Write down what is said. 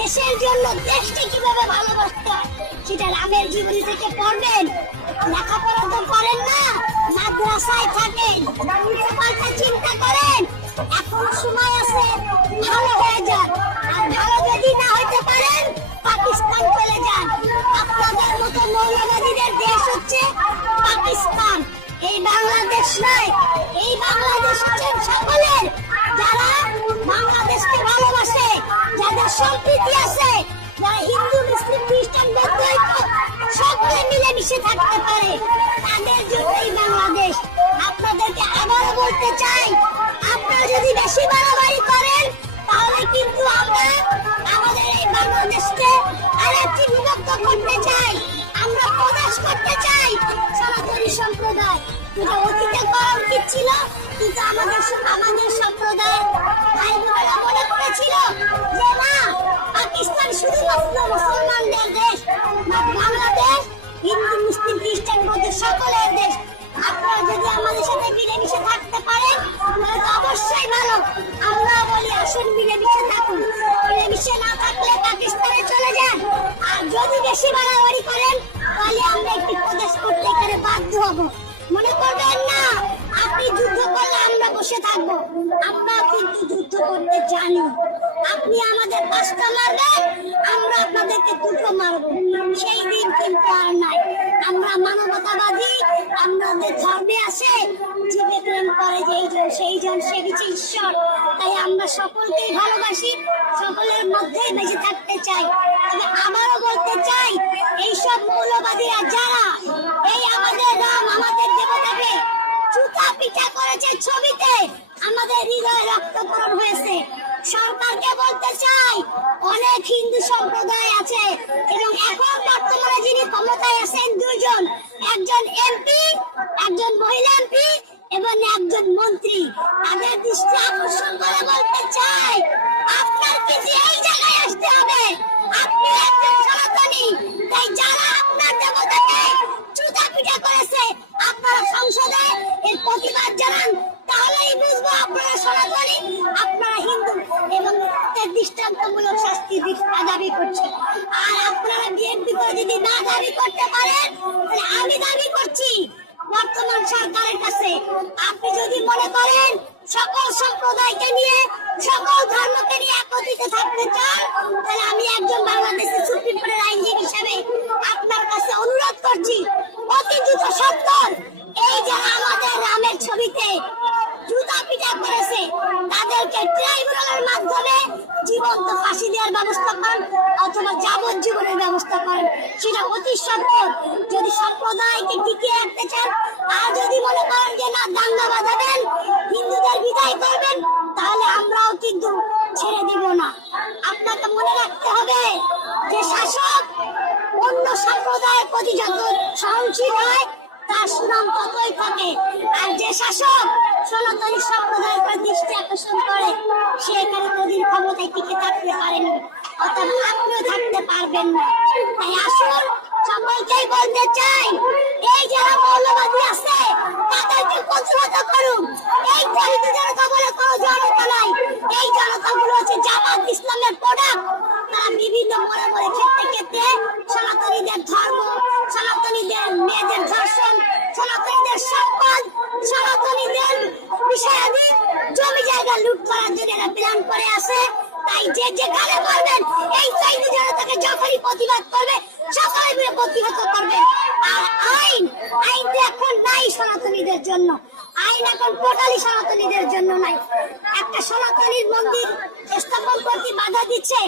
দেশের জন্য দেশকে কিভাবে ভালোবাসতে হয় সেটা রামের জীবনী থেকে পড়বেন। লেখাপড়া তো করেন না, মাদ্রাসায় থাকেন, পাল্টা চিন্তা করেন। এখন সময় আছে, ভালো হয়ে যান। আর ভালো যদি না হইতে পারেন, পাকিস্তান চলে যান। আপনাদের মতো মৌলবাদীদের দেশ হচ্ছে পাকিস্তান, এই বাংলাদেশ নয়। এই বাংলাদেশ হচ্ছে সকলের, যারা বাংলাদেশকে ভালোবাসে, যাদের সম্প্রীতি আছে, যারা হিন্দু মুসলিম খ্রিস্টান বৌদ্ধ সকলে মিলেমিশে থাকতে পারে, তাদের জন্যই বাংলাদেশ। আপনাদেরকে আবারও বলতে চাই, আপনারা যদি বেশি বাড়াবাড়ি করেন তাহলে কিন্তু আমরা আমাদের এই বাংলাদেশকে আরেকটি বিভক্ত করতে চাই, আমরা প্রকাশ করতে চাই। সনাতনী সম্প্রদায় যেটা অতীতে করা উচিত ছিল, কিন্তু আমাদের সম্প্রদায় ভাই বোনেরা মনে করেছিল যে না, পাকিস্তান শুধুমাত্র মুসলমানদের দেশ, বাংলাদেশ হিন্দু মুসলিম খ্রিস্টান বৌদ্ধ সকলের দেশ। আপনারা যদি আমাদের সাথে মিলেমিশে থাকতে পারেন তাহলে তো অবশ্যই ভালো। আমরা বলি আসুন মিলেমিশে থাকুন, মিলেমিশে না থাকলে পাকিস্তানে চলে যান। আর যদি বেশি বাড়াবাড়ি করেন তাহলে আমরা একটি প্রদেশ করতে এখানে বাধ্য হব। মনে করবেন না আপনি যুদ্ধ করলে আমরা বসে থাকবো, আমরা কিন্তু যুদ্ধ করতে জানি। আপনি আমাদের 5টা মারবেন, আমরা আপনাদেরকে 2টো মারবো, সেই দিন কিন্তু আর নাই। আমরা মানবতাবাদী, আমাদের ধর্মে আসে জীবে প্রেম করে যেইজন সেইজন সে হচ্ছে ঈশ্বর। তাই আমরা সকলকেই ভালোবাসি, সকলের মধ্যেই বেঁচে থাকতে চাই। তবে আবারও বলতে চাই, এইসব মৌলবাদীরা যারা এই আমাদের রাম আমাদের দেবতাকে জুতা পিটা করেছে, ছবিতে আমাদের হৃদয়ে রক্তক্ষরণ হয়েছে। সরকারকে বলতে চাই, অনেক হিন্দু সম্প্রদায় আছে এবং এখন বর্তমানে যিনি ক্ষমতায় আছেন 2 জন, একজন এমপি, একজন মহিলা এমপি এবং একজন মন্ত্রী। তাদের দৃষ্টি আকর্ষণ করে বলতে চাই, আপনার কি এই জায়গায় আসতে হবে? আপনি একজন সনাতনী, তাই যারা আপনার দেবতাকে জুতা পিটা করেছে আপনারা সংসদে এর প্রতিবাদ জানান, তাহলেই বুঝবো আপনারা সনাতনী, আপনারা হিন্দু এবং দৃষ্টান্তমূলক শাস্তি দাবি করছে। আর আপনারা বিএনপি করে যদি না দাবি করতে পারেন, তাহলে আমি দাবি করছি বর্তমান সরকারের কাছে, আপনি যদি মনে করেন সকল সম্প্রদায়কে নিয়ে, সকল ধর্মকে নিয়ে একত্রিত থাকতে চান, তাহলে আমি একজন বাংলাদেশের সুপ্রিম কোর্টের আইনজীবী হিসেবে আপনার কাছে অনুরোধ করছি, অতি দ্রুত সত্তর এই যারা আমাদের রামের ছবিতে জুতা পিটা করেছে তাদেরকে ট্রাইব্যুনালের মাধ্যমে জীবন্ত ফাঁসি দেওয়ার ব্যবস্থা করেন অথবা যাবজ্জীবনের ব্যবস্থা করেন, সেটা অতি সত্তর। যদি সম্প্রদায়কে টিকিয়ে রাখতে চান, আর যদি মনে করেন যে না দাঙ্গা বাঁধাবেন, হিন্দুদের বিদায় করবেন, তাহলে আমরাও কিন্তু ছেড়ে দিব না। আপনাকে মনে রাখতে হবে যে শাসক অন্য সম্প্রদায়ের প্রতি যত সহনশীল হয় তার সুনাম ততই থাকে, আর যে শাসক সনাতনী সম্প্রদায়ের উপর দৃষ্টি আকর্ষণ করে সে এখানে কোনদিন ক্ষমতায় টিকে থাকতে পারেনি, অথবা আপনিও থাকতে পারবেন না। তাই আসুন সকলকেই বলতে চাই, এই যারা মৌলবাদী আছে তাদেরকে প্রতিহত করুন। এই দলিত জনতা বলে কোনো জনতা নাই, এই জনতাগুলো হচ্ছে জামাত ইসলামের প্রোডাক্ট। তারা বিভিন্ন মনে মনে ক্ষেত্রে ক্ষেত্রে সনাতনীদের ধর্ম, সনাতনীদের মেয়েদের ধর্ষণ, সনাতনীদের সম্পদ, সনাতনীদের বিষয়াদি জমি জায়গা লুট করার জন্য এরা প্ল্যান করে আসে। তাই যে যেখানে পারবেন এই দলিত জনতাকে যখনই প্রতিবাদ করবে সকলে মিলে প্রতিহত করবেন। আর আইন তো এখন নাই সনাতনীদের জন্য, আইন এখন টোটালি সনাতনীদের জন্য নাই। একটা সনাতনীর মন্দির স্থাপন করতে বাধা দিচ্ছে